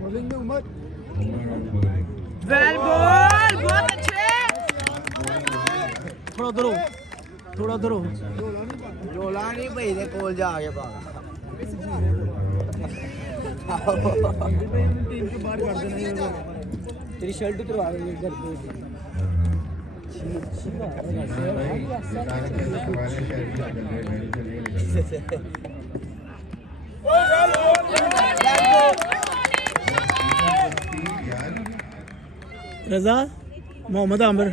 Bowling में Umar. Well ball, बहुत अच्छे। थोड़ा उधर हो, थोड़ा उधर हो। रोला नहीं भाई ने कोल जाके पागा। टीम के बाहर कर देना। तेरी शर्ट उतरवा दे घर पे। रजा मोहम्मद आमिर।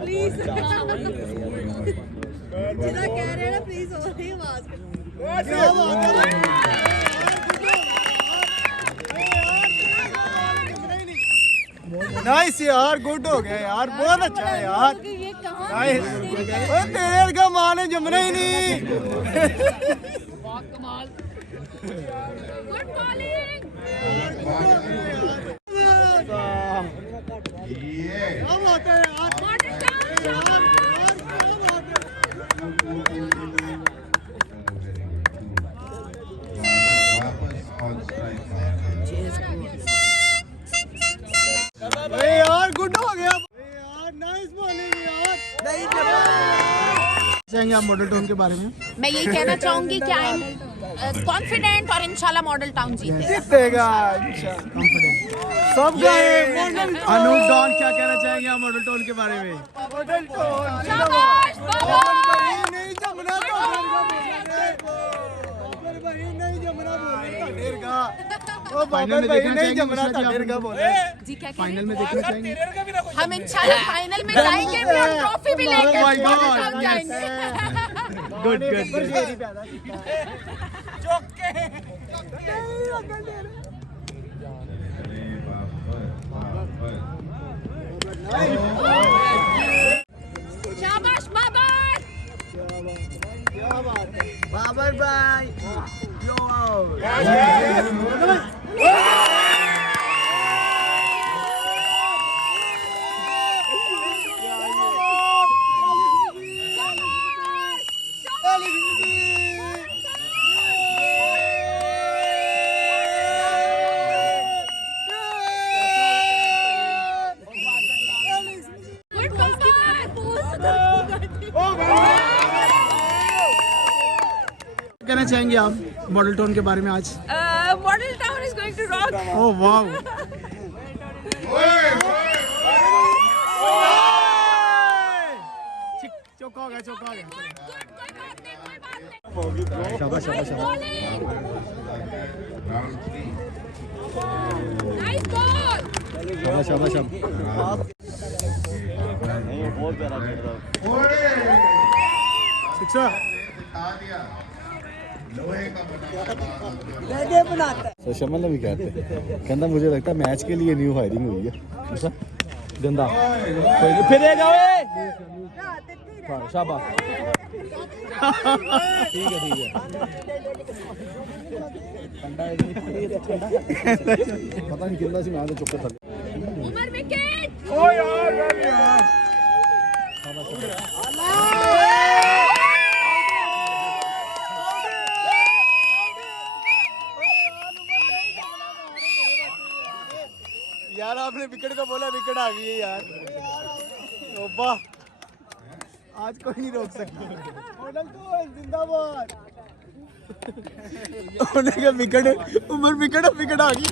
प्लीज जितना कह रहे हैं ना प्लीज और ही आवाज नाइस यार, गुड हो गया यार, बहुत अच्छा है यार। ये कहां नाइस। ओए तेरे का मां ने जमना ही नहीं। बहुत कमाल। Good bowling. क्या बात है यार। यार गुड हो गया यार, नाइस बॉलिंग यार। नहीं चाहेंगे आप मॉडल टाउन के बारे में? मैं यही कहना चाहूंगी कि आई एम कॉन्फिडेंट और इंशाल्लाह मॉडल टाउन जीतेगा। सब गए मॉडल टाउन। अनूप डॉन क्या कहना चाहेंगे आप मॉडल टाउन के बारे में? मॉडल टाउन नहीं जमना भाई, नहीं जमना बोले फाइनल में देखना नहीं जमना का बोले। जी क्या फाइनल में देखना चाहेंगे? हम इंशाल्लाह फाइनल में जाएंगे, फिर हम ट्रॉफी भी लेके जाएंगे। Good good. शाबाश बाबर। बाबर भाई कहना चाहेंगे आप मॉडल टाउन के बारे में आज? Model Town is going to rock. Oh wow. चौका हो गया, चौका हो गया। शाबाश शाबाश शाबाश। Nice ball. शाबाश शाबाश शाबाश। बहुत प्यारा खेल रहा शिक्षा तो शमल ने भी कहते कहता मुझे लगता है मैच के लिए न्यू हायरिंग हुई है। ऐसा गंदा फिर शाबाश। ठीक है ठीक है। पता नहीं कितना सी मैं चुप कर। उमर विकेट। ओ यार यार यार, आपने विकेट का बोला, विकेट आ गई है यार। ओबा आज कोई नहीं रोक सकता। मॉडल तो जिंदाबाद। उन्होंने कहा विकेट, उमर विकेट, विकेट आ गई।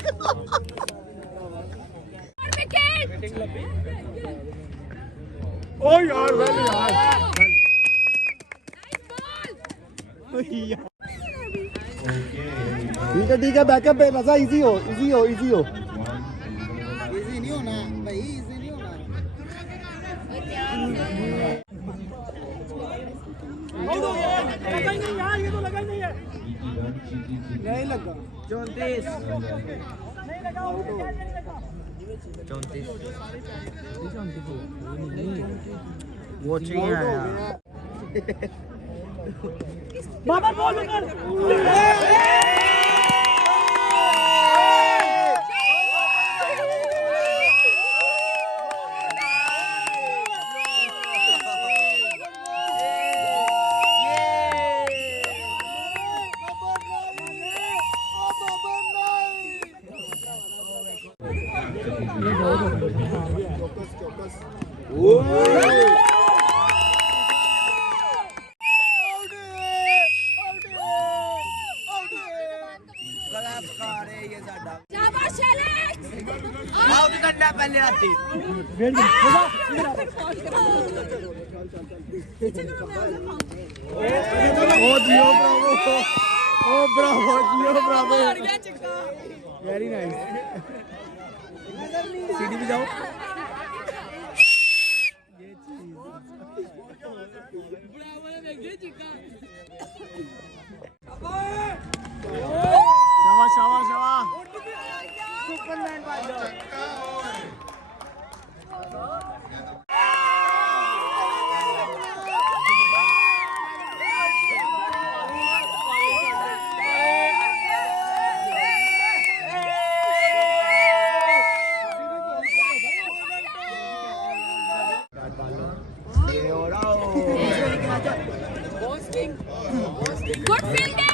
ओ यार वेल यार। ठीक है बैकअप पे रजा। इजी हो इजी हो इजी हो। इजी नहीं होना भाई, इजी नहीं होना। ये तो लगा ही नहीं है। नहीं लगा। 34 नहीं लगा। 34 वो चाहिए यार। बाबा बॉल कर। शाबाश एलेक्स आउट करना पहले आती ओ जियो ब्रावो ओ ब्रावो जियो ब्रावो वेरी नाइस सीडी भी जाओ शाबाश शाबाश शाबाश सुपरमैन गुड फील्डिंग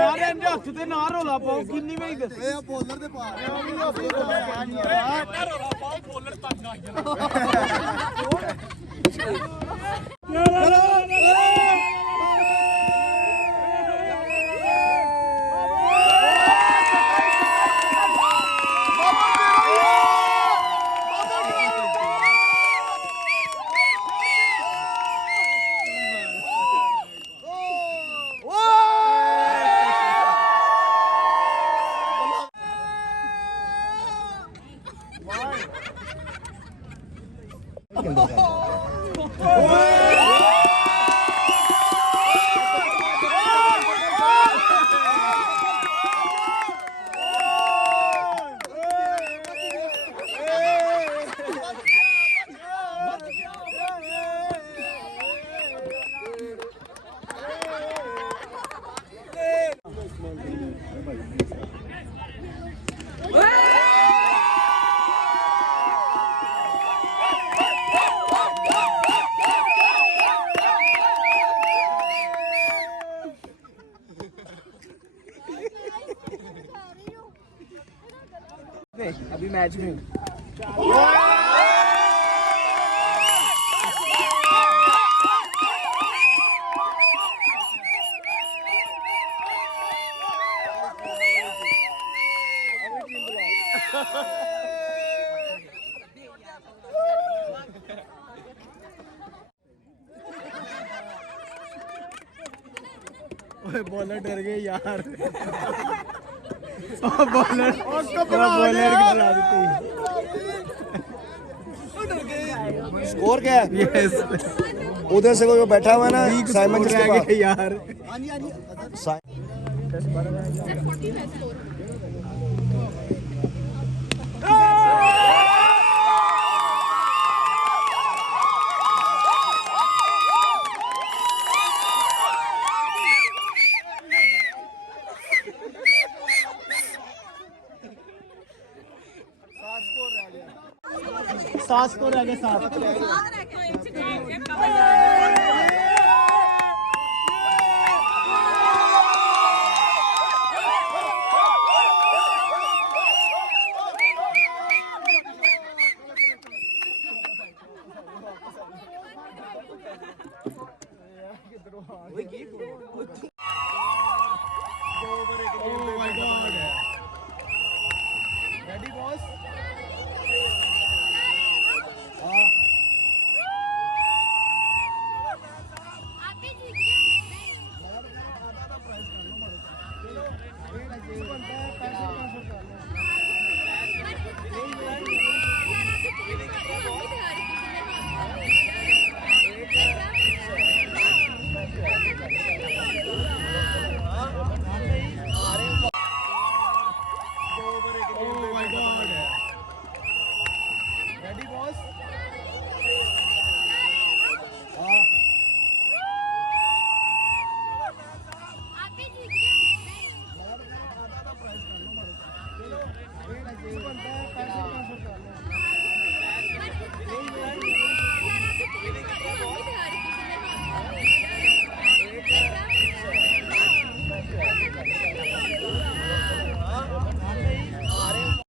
यार ਇਹਦੇ ਹੱਥ ਤੇ ਨਾ ਰੋਲਾ ਪਾਓ ਕਿੰਨੀ ਵਾਰੀ ਦੱਸੇ ਆ ਬੋਲਰ ਦੇ ਪਾ ਬੋਲਰ ਤੰਗ ਆ अभी मैच में बॉलर डर गए यार बॉलर बॉलर की डरा देती स्कोर क्या है? यस उधर से कोई बैठा हुआ है ना साइमन जिसके पास यार सात स्कोर रह गए सात